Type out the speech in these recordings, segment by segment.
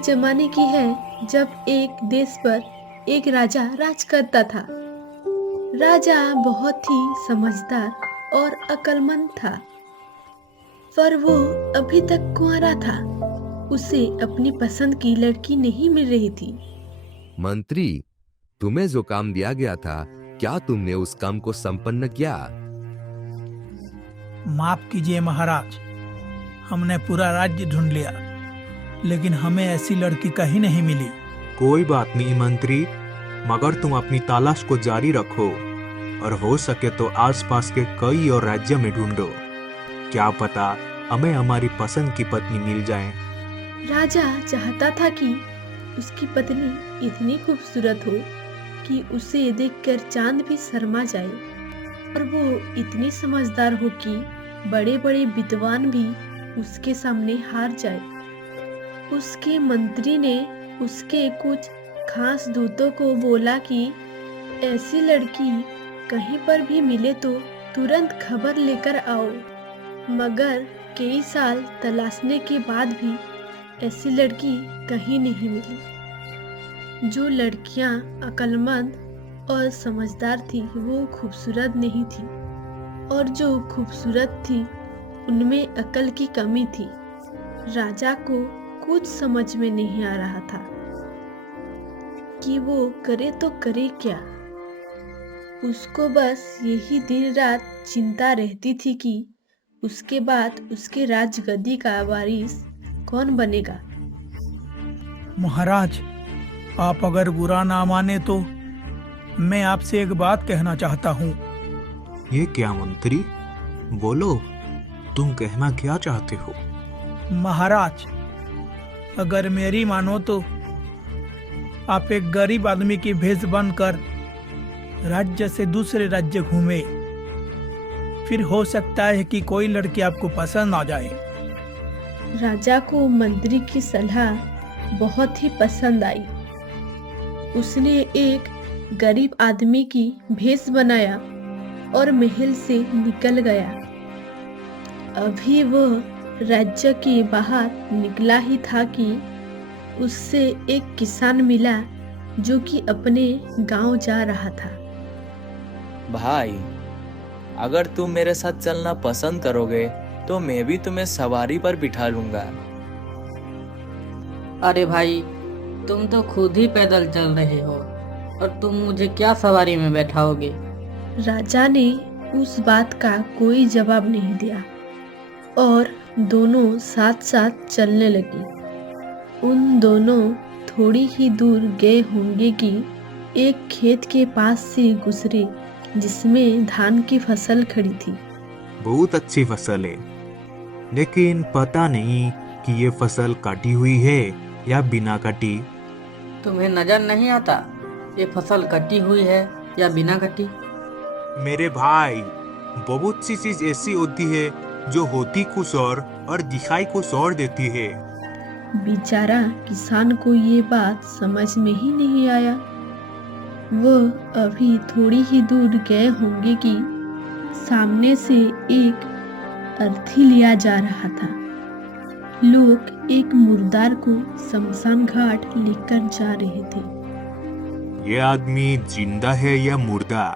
एक जमाने की है जब एक देश पर एक राजा राज करता था। राजा बहुत ही समझदार और अक्लमंद था, पर वो अभी तक कुंवारा था। उसे अपनी पसंद की लड़की नहीं मिल रही थी। मंत्री, तुम्हें जो काम दिया गया था, क्या तुमने उस काम को संपन्न किया? माफ कीजिए महाराज, हमने पूरा राज्य ढूंढ लिया, लेकिन हमें ऐसी लड़की कहीं नहीं मिली। कोई बात नहीं मंत्री, मगर तुम अपनी तलाश को जारी रखो और हो सके तो आसपास के कई और राज्य में ढूंढो। क्या पता हमें हमारी पसंद की पत्नी मिल जाए। राजा चाहता था कि उसकी पत्नी इतनी खूबसूरत हो कि उसे देखकर चांद भी शर्मा जाए, और वो इतनी समझदार हो कि बड़े बड़े विद्वान भी उसके सामने हार जाए। उसके मंत्री ने उसके कुछ खास दूतों को बोला कि ऐसी लड़की कहीं पर भी मिले तो तुरंत खबर लेकर आओ। मगर कई साल तलाशने के बाद भी ऐसी लड़की कहीं नहीं मिली। जो लड़कियां अक्लमंद और समझदार थी वो खूबसूरत नहीं थी, और जो खूबसूरत थी उनमें अकल की कमी थी। राजा को कुछ समझ में नहीं आ रहा था कि वो करे तो करे क्या। उसको बस यही दिन रात चिंता रहती थी कि उसके बाद उसके राजगद्दी का वारिस कौन बनेगा। महाराज, आप अगर बुरा ना माने तो मैं आपसे एक बात कहना चाहता हूँ। ये क्या मंत्री, बोलो, तुम कहना क्या चाहते हो? महाराज, अगर मेरी मानो तो आप एक गरीब आदमी की भेष बनकर राज्य से दूसरे राज्य घूमे। फिर हो सकता है कि कोई लड़की आपको पसंद आ जाए। राजा को मंत्री की सलाह बहुत ही पसंद आई। उसने एक गरीब आदमी की भेष बनाया और महल से निकल गया। अभी वह राज्य के बाहर निकला ही था कि उससे एक किसान मिला जो कि अपने गांव जा रहा था। भाई, अगर तुम मेरे साथ चलना पसंद करोगे तो मैं भी तुम्हें सवारी पर बिठा लूंगा। अरे भाई, तुम तो खुद ही पैदल चल रहे हो और तुम मुझे क्या सवारी में बैठाओगे? राजा ने उस बात का कोई जवाब नहीं दिया और दोनों साथ साथ चलने लगे। उन दोनों थोड़ी ही दूर गए होंगे कि एक खेत के पास से गुजरे जिसमें धान की फसल खड़ी थी। बहुत अच्छी फसल है, लेकिन पता नहीं कि ये फसल कटी हुई है या बिना कटी। तुम्हें नजर नहीं आता ये फसल कटी हुई है या बिना कटी? मेरे भाई, बहुत सी चीज ऐसी होती है जो होती कुछ और दिखाई कुछ और देती है। बेचारा किसान को ये बात समझ में ही नहीं आया। वह अभी थोड़ी ही दूर गए होंगे कि सामने से एक अर्थी लिया जा रहा था। लोग एक मुर्दार को शमशान घाट लेकर जा रहे थे। ये आदमी जिंदा है या मुर्दा?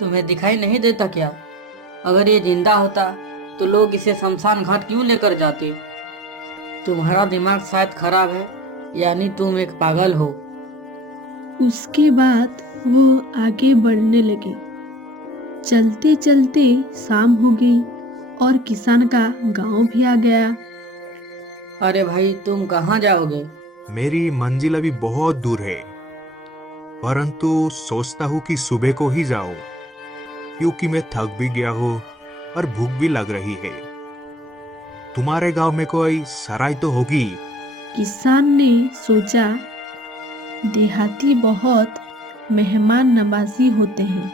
तुम्हें दिखाई नहीं देता क्या? अगर ये जिंदा होता तो लोग इसे शमशान घाट क्यों लेकर जाते? तुम्हारा दिमाग शायद खराब है, यानी तुम एक पागल हो। उसके बाद वो आगे बढ़ने लगे। चलते चलते शाम हो गई और किसान का गांव भी आ गया। अरे भाई, तुम कहाँ जाओगे? मेरी मंजिल अभी बहुत दूर है, परंतु सोचता हूँ कि सुबह को ही जाओ, क्योंकि मैं थक भी गया हूँ और भूख भी लग रही है। तुम्हारे गांव में कोई सराय तो होगी? किसान ने सोचा, देहाती बहुत मेहमान नवाजी होते हैं।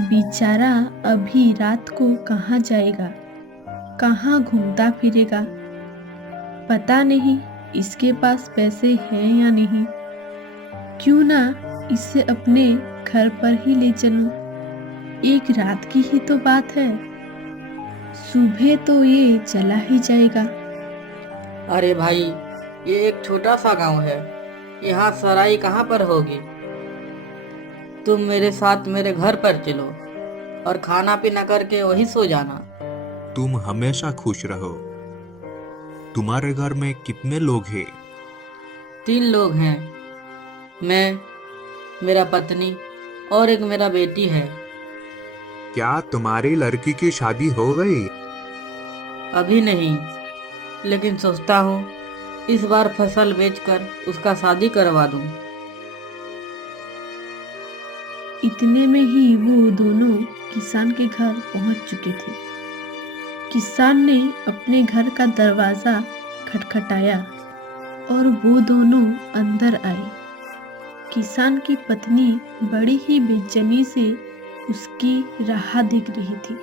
बेचारा अभी रात को कहाँ जाएगा, कहाँ घूमता फिरेगा। पता नहीं इसके पास पैसे हैं या नहीं। क्यों ना इसे अपने घर पर ही ले चलूं। एक रात की ही तो बात है, सुबह तो ये चला ही जाएगा। अरे भाई, ये एक छोटा सा गांव है, यहाँ सराई कहाँ पर होगी। तुम मेरे साथ मेरे घर पर चलो और खाना पीना करके वहीं सो जाना। तुम हमेशा खुश रहो। तुम्हारे घर में कितने लोग हैं? 3 लोग हैं, मैं, मेरा पत्नी और एक मेरा बेटी है। क्या तुम्हारी लड़की की शादी हो गई? अभी नहीं, लेकिन सोचता हूँ इस बार फसल बेचकर उसका शादी करवा दूँ। इतने में ही वो दोनों किसान के घर पहुंच चुके थे। किसान ने अपने घर का दरवाजा खटखटाया और वो दोनों अंदर आए। किसान की पत्नी बड़ी ही बेचैनी से उसकी राह देख रही थी।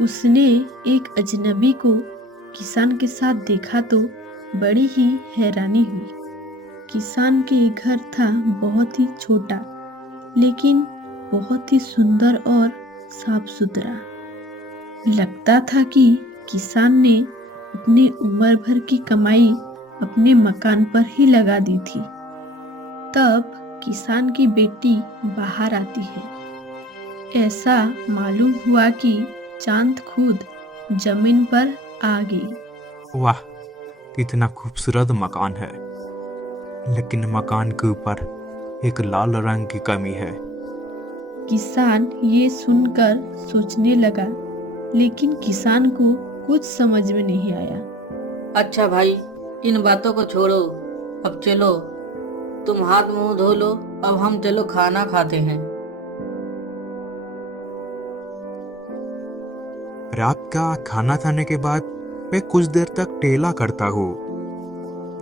उसने एक अजनबी को किसान के साथ देखा तो बड़ी ही हैरानी हुई। किसान के घर था बहुत ही छोटा, लेकिन बहुत ही सुंदर और साफ सुथरा। लगता था कि किसान ने अपनी उम्र भर की कमाई अपने मकान पर ही लगा दी थी। तब किसान की बेटी बाहर आती है। ऐसा मालूम हुआ कि चांद खुद जमीन पर आ गई। वाह, कितना खूबसूरत मकान है। लेकिन मकान के ऊपर एक लाल रंग की कमी है। किसान ये सुनकर सोचने लगा, लेकिन किसान को कुछ समझ में नहीं आया। अच्छा भाई, इन बातों को छोड़ो, अब चलो, तुम हाथ मुंह धो लो, अब हम चलो खाना खाते हैं। रात का खाना खाने के बाद मैं कुछ देर तक टहला करता हूँ।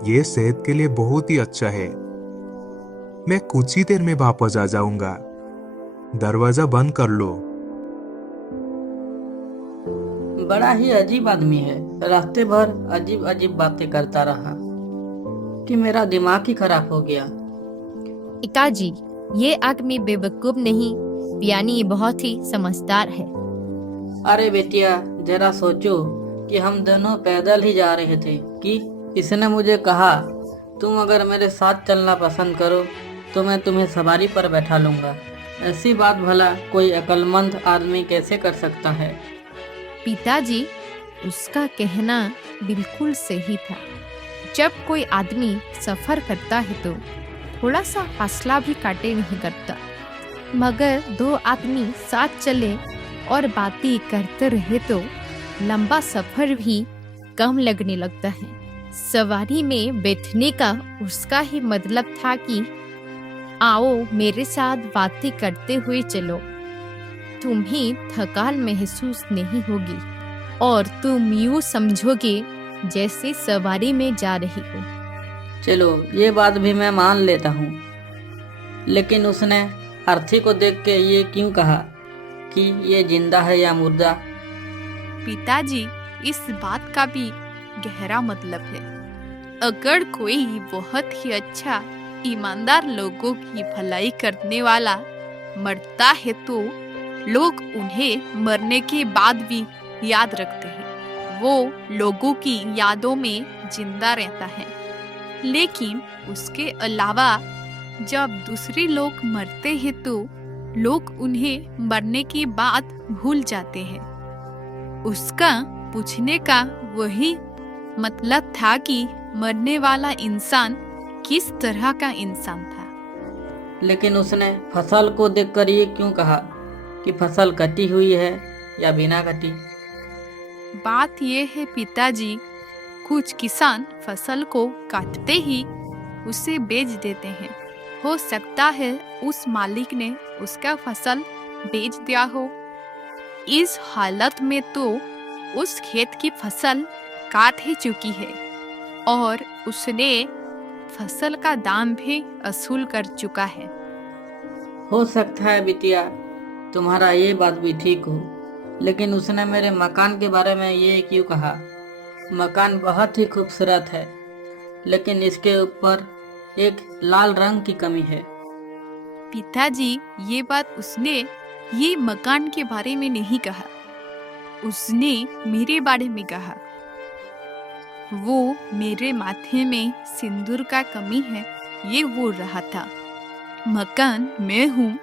ये सेहत के लिए बहुत ही अच्छा है। मैं कुछ ही देर में वापस आ जाऊंगा। दरवाजा बंद कर लो। बड़ा ही अजीब आदमी है, रास्ते भर अजीब अजीब बातें करता रहा कि मेरा दिमाग ही खराब हो गया। पिताजी, ये आदमी बेवकूफ नहीं, यानी ये बहुत ही समझदार है। अरे बेटिया, जरा सोचो कि हम दोनों पैदल ही जा रहे थे कि इसने मुझे कहा तुम अगर मेरे साथ चलना पसंद करो तो मैं तुम्हें सवारी पर बैठा लूंगा। ऐसी बात भला कोई अक्लमंद आदमी कैसे कर सकता है। पिताजी, उसका कहना बिल्कुल सही था। जब कोई आदमी सफर करता है तो थोड़ा सा फासला भी काटे नहीं करता, मगर 2 आदमी साथ चले और बातें करते रहे तो लंबा सफर भी कम लगने लगता है। सवारी में बैठने का उसका ही मतलब था कि आओ मेरे साथ बातें करते हुए चलो, तुम्हें थकान महसूस नहीं होगी और तुम यूं समझोगे जैसे सवारी में जा रही हो। चलो, ये बात भी मैं मान लेता हूँ, लेकिन उसने अर्थी को देख के ये क्यों कहा कि ये जिंदा है या मुर्दा। पिताजी, इस बात का भी गहरा मतलब है। अगर कोई बहुत ही अच्छा ईमानदार लोगों की भलाई करने वाला मरता है तो लोग उन्हें मरने के बाद भी याद रखते हैं। वो लोगों की यादों में जिंदा रहता है। लेकिन उसके अलावा जब दूसरे लोग मरते हैं तो लोग उन्हें मरने के बाद भूल जाते हैं। उसका पूछने का वही मतलब था कि मरने वाला इंसान किस तरह का इंसान था। लेकिन उसने फसल को देखकर ये क्यों कहा कि फसल कटी हुई है या बिना कटी। बात यह है पिताजी, कुछ किसान फसल को काटते ही उसे बेच देते हैं। हो सकता है उस मालिक ने उसका फसल बेच दिया हो। इस हालत में तो उस खेत की फसल काट ही चुकी है और उसने फसल का दाम भी वसूल कर चुका है। हो सकता है बिटिया, तुम्हारा ये बात भी ठीक हो, लेकिन उसने मेरे मकान के बारे में ये क्यों कहा। मकान बहुत ही खूबसूरत है, लेकिन इसके ऊपर एक लाल रंग की कमी है। पिताजी, ये बात उसने ये मकान के बारे में नहीं कहा, उसने मेरे बारे में कहा। वो मेरे माथे में सिंदूर का कमी है ये बोल रहा था। मकान मैं हूँ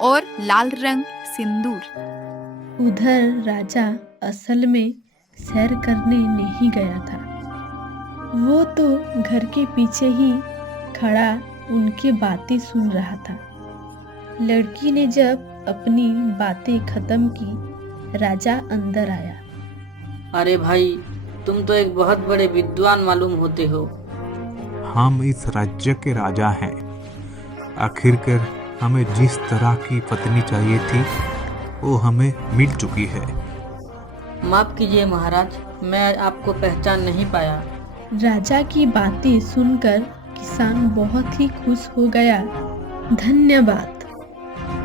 और लाल रंग सिंदूर। उधर राजा असल में सैर करने नहीं गया था। वो तो घर के पीछे ही खड़ा उनकी बातें सुन रहा था। लड़की ने जब अपनी बातें खत्म की, राजा अंदर आया। अरे भाई, तुम तो एक बहुत बड़े विद्वान मालूम होते हो। हम इस राज्य के राजा हैं। आखिरकार हमें जिस तरह की पत्नी चाहिए थी वो हमें मिल चुकी है। माफ कीजिए महाराज, मैं आपको पहचान नहीं पाया। राजा की बातें सुनकर किसान बहुत ही खुश हो गया। धन्यवाद।